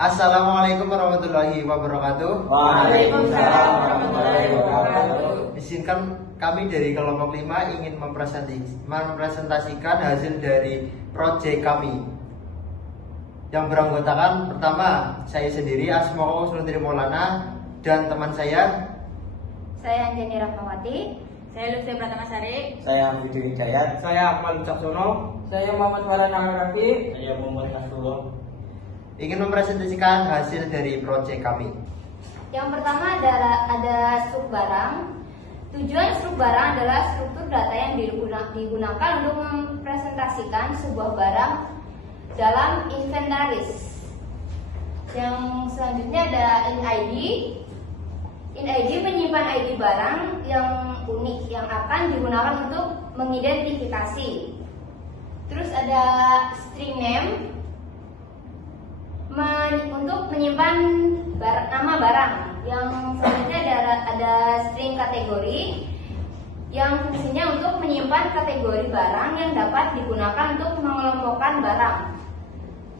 Assalamualaikum warahmatullahi wabarakatuh. Waalaikumsalam warahmatullahi wabarakatuh. Izinkan kami dari kelompok 5 ingin mempresentasikan hasil dari proyek kami yang beranggotakan pertama saya sendiri Asma'u Sultri Maulana dan teman saya Anjani Rahmawati. Saya Lutfi Pratama Sari. Saya Budi Hidayat. Saya Akmal Caksono. Saya Muhammad Farhan Al-Rafi. Saya Muhammad Nasrullah. ingin mempresentasikan hasil dari proyek kami. Yang pertama adalah ada struk barang. Tujuan struk barang adalah struktur data yang digunakan untuk mempresentasikan sebuah barang dalam inventaris. Yang selanjutnya ada InID. InID menyimpan ID barang yang unik yang akan digunakan untuk mengidentifikasi. Terus ada string name untuk menyimpan nama barang. Yang selanjutnya ada string kategori yang fungsinya untuk menyimpan kategori barang yang dapat digunakan untuk mengelompokkan barang.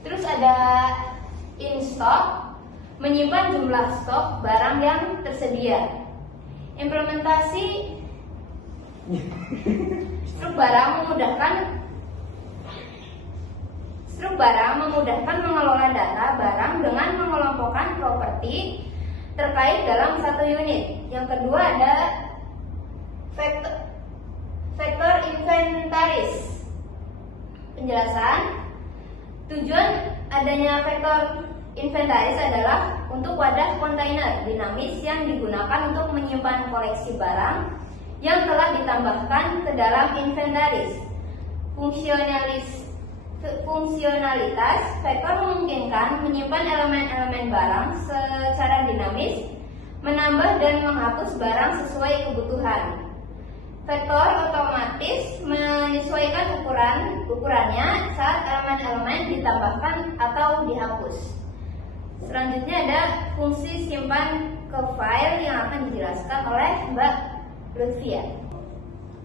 Terus ada in stock, menyimpan jumlah stok barang yang tersedia. Implementasi struk barang memudahkan mengelola data barang dengan mengelompokkan properti terkait dalam satu unit. Yang kedua ada vektor inventaris. Penjelasan. Tujuan adanya vektor inventaris adalah untuk wadah kontainer dinamis yang digunakan untuk menyimpan koleksi barang yang telah ditambahkan ke dalam inventaris. Fungsionalitas vektor memungkinkan menyimpan elemen-elemen barang secara dinamis, menambah dan menghapus barang sesuai kebutuhan. Vektor otomatis menyesuaikan ukurannya saat elemen-elemen ditambahkan atau dihapus. Selanjutnya ada fungsi simpan ke file yang akan dijelaskan oleh Mbak Lutfia.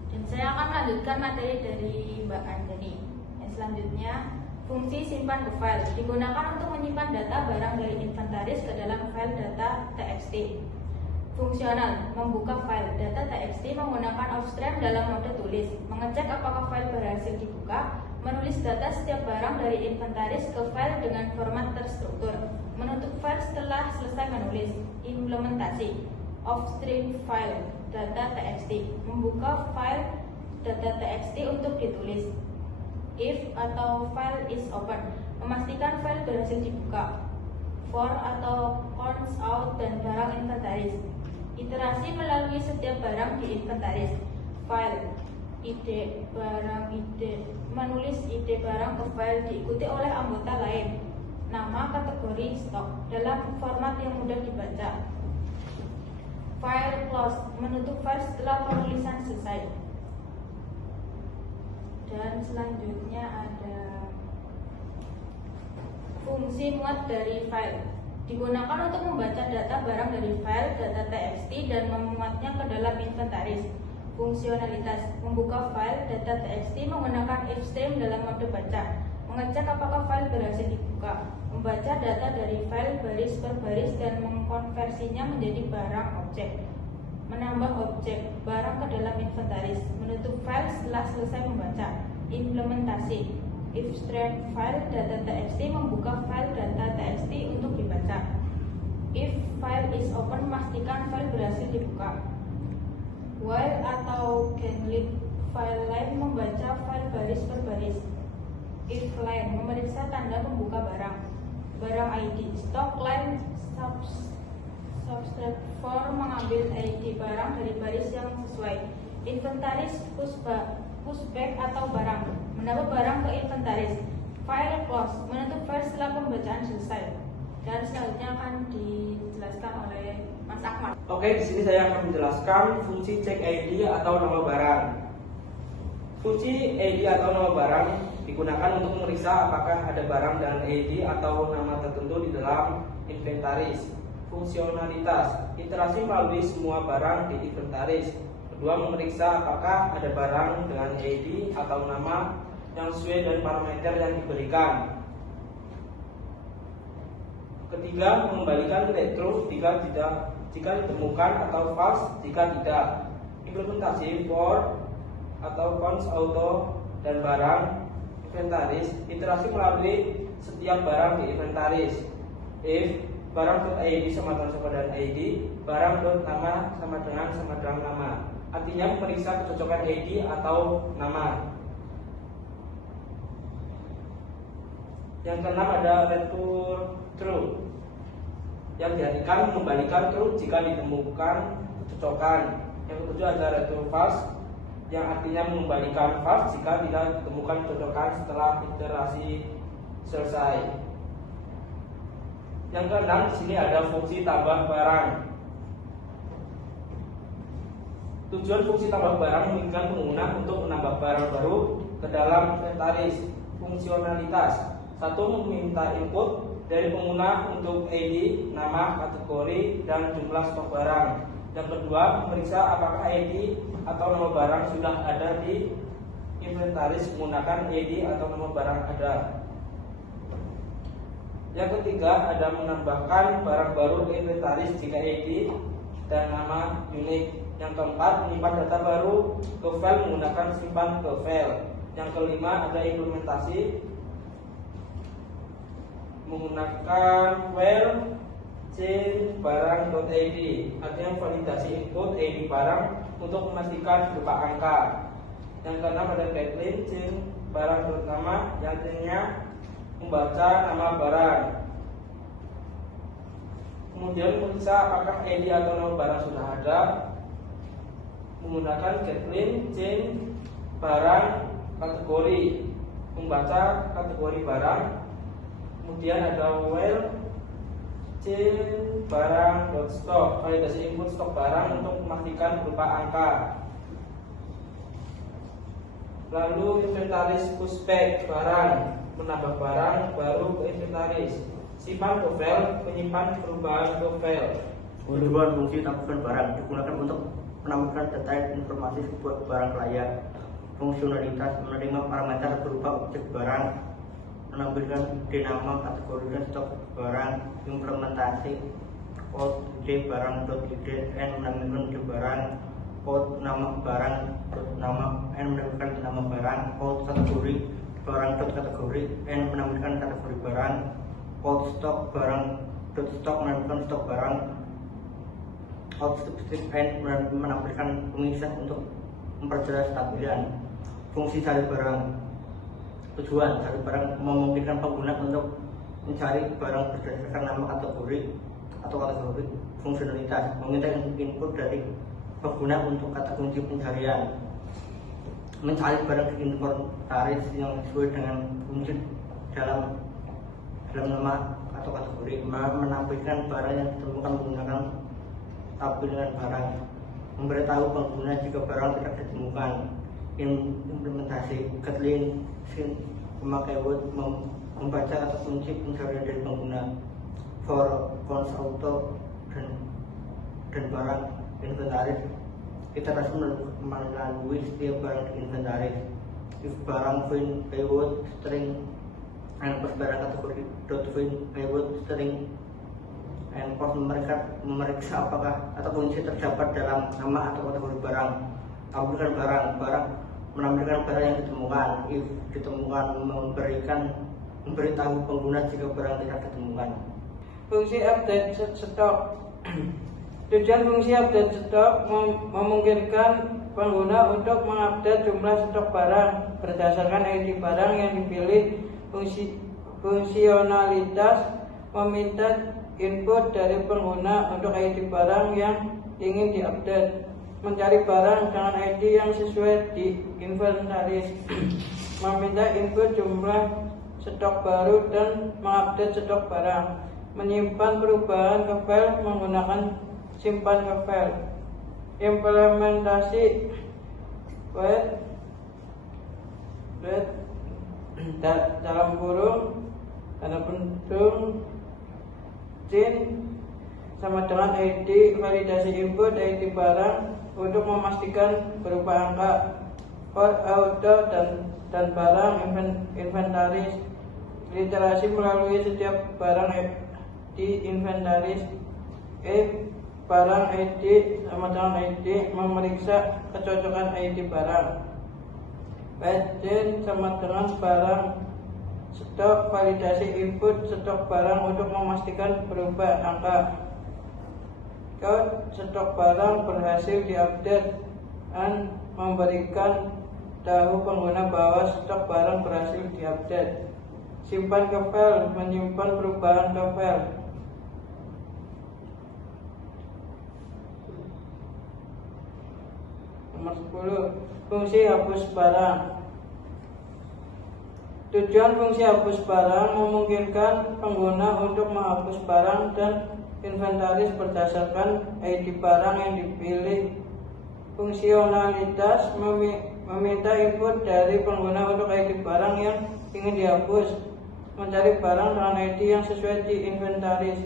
Dan saya akan melanjutkan materi dari Mbak Anjani. Selanjutnya, fungsi simpan ke file digunakan untuk menyimpan data barang dari inventaris ke dalam file data txt. Fungsional, membuka file data txt menggunakan offstream dalam mode tulis, mengecek apakah file berhasil dibuka, menulis data setiap barang dari inventaris ke file dengan format terstruktur, menutup file setelah selesai menulis. Implementasi, offstream file data txt, membuka file data txt untuk ditulis. If atau file is open, memastikan file berhasil dibuka. For atau counts out dan barang inventaris. Iterasi melalui setiap barang di inventaris. File, ide, barang ide, menulis ide barang ke file diikuti oleh anggota lain. Nama, kategori, stok dalam format yang mudah dibaca. File close, menutup file setelah penulisan selesai. Dan selanjutnya ada fungsi muat dari file. Digunakan untuk membaca data barang dari file data txt dan memuatnya ke dalam inventaris. Fungsionalitas, membuka file data txt menggunakan ifstream dalam mode baca, mengecek apakah file berhasil dibuka, membaca data dari file baris per baris dan mengkonversinya menjadi barang objek. Menambah objek barang ke dalam inventaris, menutup file setelah selesai membaca. Implementasi, ifstream file data txt membuka file data txt untuk dibaca. If file is open, memastikan file berhasil dibuka. While atau canlit file line membaca file baris per baris. If line memeriksa tanda membuka barang. Barang ID, stock line subtract for mengambil ID barang dari baris yang sesuai. Inventaris pushback atau barang, menambah barang ke inventaris. File close, menutup file setelah pembacaan selesai. Dan selanjutnya akan dijelaskan oleh Mas Akmal. Oke, di sini saya akan menjelaskan fungsi check ID atau nama barang. Fungsi ID atau nama barang digunakan untuk memeriksa apakah ada barang dengan ID atau nama tertentu di dalam inventaris. Fungsionalitas, iterasi melalui semua barang di inventaris. Kedua, memeriksa apakah ada barang dengan ID atau nama yang sesuai dengan parameter yang diberikan. Ketiga, mengembalikan nilai true jika ditemukan atau false jika tidak. Implementasi for atau cons auto dan barang inventaris iterasi melalui setiap barang di inventaris. If barang.id sama dengan ID, barang.nama sama dengan nama. Artinya memeriksa kecocokan ID atau nama. Yang keenam ada return true, yang diartikan mengembalikan true jika ditemukan kecocokan. Yang ketujuh ada return false, yang artinya mengembalikan false jika tidak ditemukan kecocokan setelah iterasi selesai. Yang keenam di sini ada fungsi tambah barang. Tujuan fungsi tambah barang memungkinkan pengguna untuk menambah barang baru ke dalam inventaris. Fungsionalitas: 1. Meminta input dari pengguna untuk ID, nama, kategori, dan jumlah stok barang. Yang kedua, memeriksa apakah ID atau nama barang sudah ada di inventaris menggunakan ID atau nama barang ada. Yang ketiga, ada menambahkan barang baru ke inventaris jika ID dan nama unik. Yang keempat, menyimpan data baru ke file menggunakan simpan ke file. Yang kelima, ada implementasi menggunakan file change barang.id, artinya validasi input ID barang untuk memastikan berupa angka. Yang keenam ada guideline change barang.nama, yang artinya membaca nama barang. Kemudian memeriksa apakah ID atau nama barang sudah ada menggunakan guideline change barang kategori, membaca kategori barang. Kemudian ada while change barang.stock, validasi input stok barang untuk memastikan berupa angka. Lalu inventaris pushback barang, menambah barang baru ke inventaris. Simpan ke file, menyimpan perubahan ke file. Tujuan fungsi tambahan barang digunakan untuk menambahkan detail informasi sebuah barang layak. Fungsionalitas: menerima parameter berupa objek barang, menampilkan ide nama, kategori, dan stok barang. Implementasi: code ide barang.id n menampilkan ide barang, code nama barang nama n menampilkan nama barang, code kategori barang.kategori n menampilkan kategori barang, code stok barang.stok menampilkan stok barang, code spesifik n menampilkan pemisah untuk memperjelas tampilan. Fungsi cari barang: tujuan cari barang memungkinkan pengguna untuk mencari barang berdasarkan nama kategori atau kategori. Fungsionalitas: meminta input dari pengguna untuk kata kunci pencarian, mencari barang di inventaris yang sesuai dengan kunci dalam nama atau kategori. Menampilkan barang yang ditemukan menggunakan tampilan barang, memberitahu pengguna jika barang tidak ditemukan. Implementasi: guideline memakai word membaca kata kunci pencarian dari pengguna. For cons auto dan barang inventaris, kita harus melalui setiap barang di inventaris. If barang find keyword string and post barang kategori dot find keyword string and post memeriksa apakah kata kunci terdapat dalam nama atau kategori barang. Tampilkan barang menampilkan barang yang ditemukan. If ditemukan, memberitahu pengguna jika barang tidak ditemukan. Fungsi update stok. Tujuan fungsi update stok memungkinkan pengguna untuk mengupdate jumlah stok barang berdasarkan ID barang yang dipilih. Fungsionalitas: meminta input dari pengguna untuk ID barang yang ingin diupdate, mencari barang dengan ID yang sesuai di inventaris, meminta input jumlah stok baru dan mengupdate stok barang, menyimpan perubahan ke file menggunakan simpan ke file. Implementasi: dalam kurung tanda pentung chain sama dengan ID, validasi input ID barang untuk memastikan berupa angka. For auto dan barang inventaris, literasi melalui setiap barang di inventaris. Barang ID sama dengan ID memeriksa kecocokan ID barang. Z sama dengan barang stok, validasi input stok barang untuk memastikan berubah angka. Stok barang berhasil diupdate dan memberikan tahu pengguna bahwa stok barang berhasil diupdate. Simpan ke file, menyimpan perubahan ke file. Nomor 10, fungsi hapus barang. Tujuan fungsi hapus barang memungkinkan pengguna untuk menghapus barang dan inventaris berdasarkan ID barang yang dipilih. Fungsionalitas meminta input dari pengguna untuk ID barang yang ingin dihapus, mencari barang dengan ID yang sesuai di inventaris,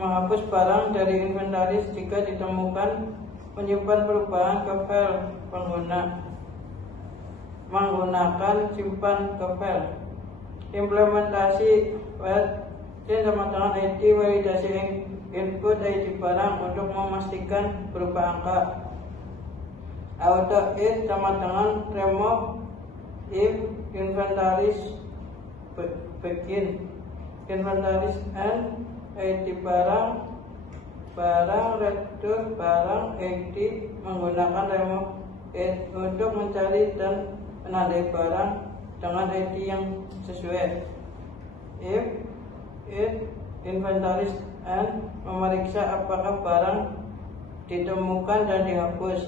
menghapus barang dari inventaris jika ditemukan, menyimpan perubahan ke file pengguna, menggunakan simpan ke file. Implementasi sama dengan ID validasi input ID barang untuk memastikan berubah angka. Auto in sama dengan remove if inventaris begin. Inventaris and ID barang return barang ID menggunakan remove it untuk mencari dan menandai barang dengan ID yang sesuai. If it inventaris and memeriksa apakah barang ditemukan dan dihapus.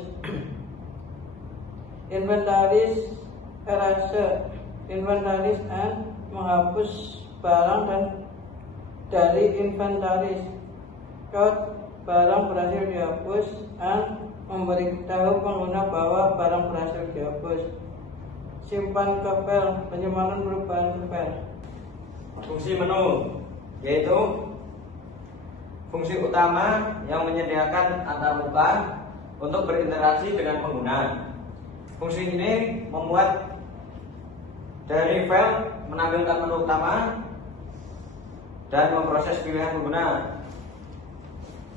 Inventaris erase, inventaris and menghapus barang dan dari inventaris. Barang berhasil dihapus and memberitahu pengguna bahwa barang berhasil dihapus. Simpan ke file, penyimpanan perubahan ke file. Fungsi menu yaitu fungsi utama yang menyediakan antarmuka untuk berinteraksi dengan pengguna. Fungsi ini membuat dari file menampilkan menu utama dan memproses pilihan pengguna.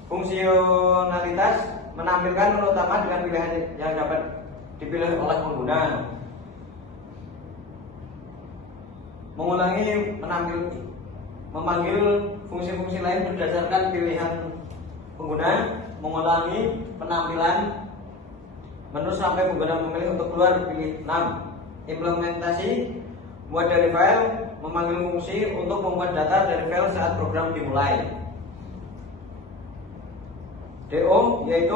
Fungsionalitas menampilkan menu utama dengan pilihan yang dapat dipilih oleh pengguna. Memanggil fungsi-fungsi lain berdasarkan pilihan pengguna. Mengulangi penampilan menu sampai pengguna memilih untuk keluar, pilih 6. Implementasi buat dari file, memanggil fungsi untuk membuat data dari file saat program dimulai. DO yaitu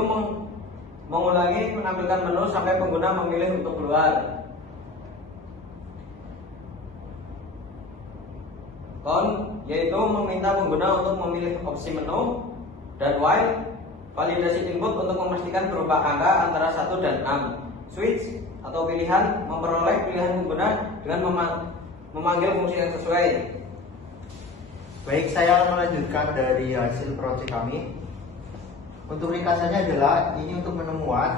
mengulangi menampilkan menu sampai pengguna memilih untuk keluar. Con yaitu meminta pengguna untuk memilih opsi menu, dan while validasi input untuk memastikan berubah angka antara 1 dan 6. Switch atau pilihan memperoleh pilihan pengguna dengan memanggil fungsi yang sesuai. Baik, saya akan melanjutkan dari hasil proyek kami. Untuk ringkasannya adalah ini untuk menemuat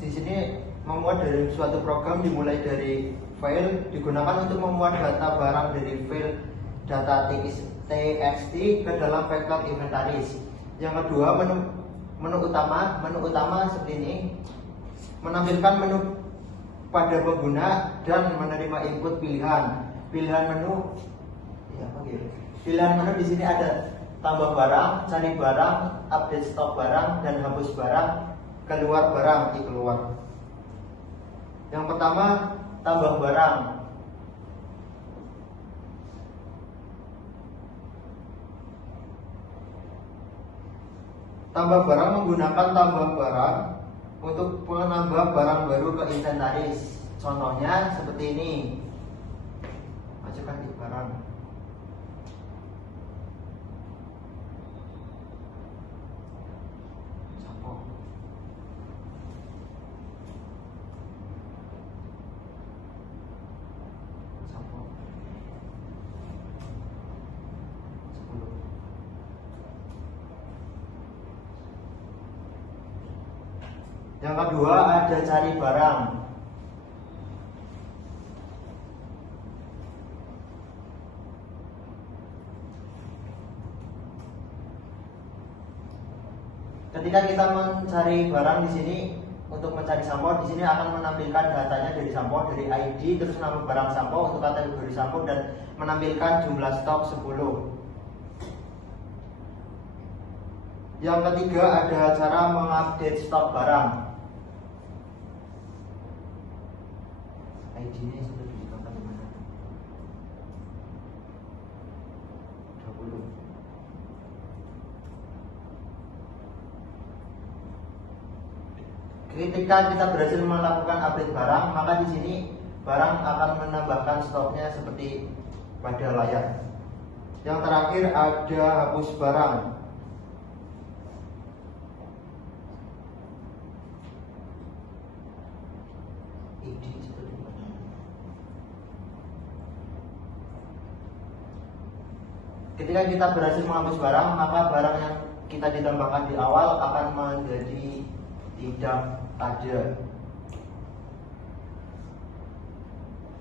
di sini memuat dari suatu program dimulai dari file digunakan untuk memuat data barang dari file data txt ke dalam backlog inventaris. Yang kedua, menu utama seperti ini menampilkan menu pada pengguna dan menerima input pilihan menu. Pilihan menu di sini ada tambah barang, cari barang, update stok barang, dan hapus barang, keluar barang, keluar. Yang pertama, tambah barang. Tambah barang menggunakan tambah barang untuk menambah barang baru ke inventaris. Contohnya seperti ini. Masukkan di barang. Yang kedua ada cari barang. Ketika kita mencari barang di sini, untuk mencari sampo, di sini akan menampilkan datanya dari sampo, dari ID, terus nama barang sampo untuk kategori sampo, dan menampilkan jumlah stok 10. Yang ketiga ada cara mengupdate stok barang. ID-nya sudah ditambah di mana? 20. Ketika kita berhasil melakukan update barang, maka di sini barang akan menambahkan stoknya seperti pada layar. Yang terakhir ada hapus barang. Ketika kita berhasil menghapus barang, maka barang yang kita ditambahkan di awal akan menjadi tidak ada.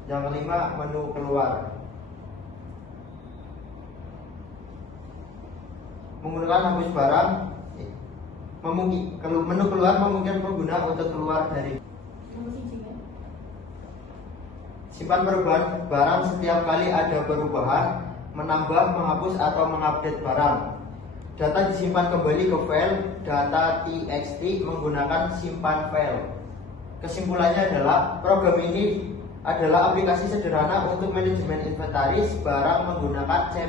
Yang kelima, menu keluar. Menggunakan hapus barang, menu keluar memungkinkan pengguna untuk keluar dari simpan perubahan barang setiap kali ada perubahan, menambah, menghapus, atau mengupdate barang. Data disimpan kembali ke file data.txt menggunakan simpan file. Kesimpulannya adalah program ini adalah aplikasi sederhana untuk manajemen inventaris barang menggunakan C++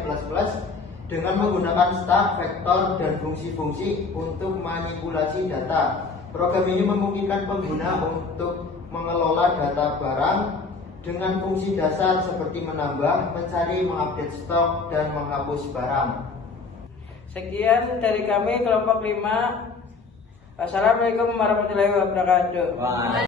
dengan menggunakan stack, vektor, dan fungsi-fungsi untuk manipulasi data. Program ini memungkinkan pengguna untuk mengelola data barang dengan fungsi dasar seperti menambah, mencari, mengupdate stok, dan menghapus barang. Sekian dari kami kelompok 5. Assalamualaikum warahmatullahi wabarakatuh.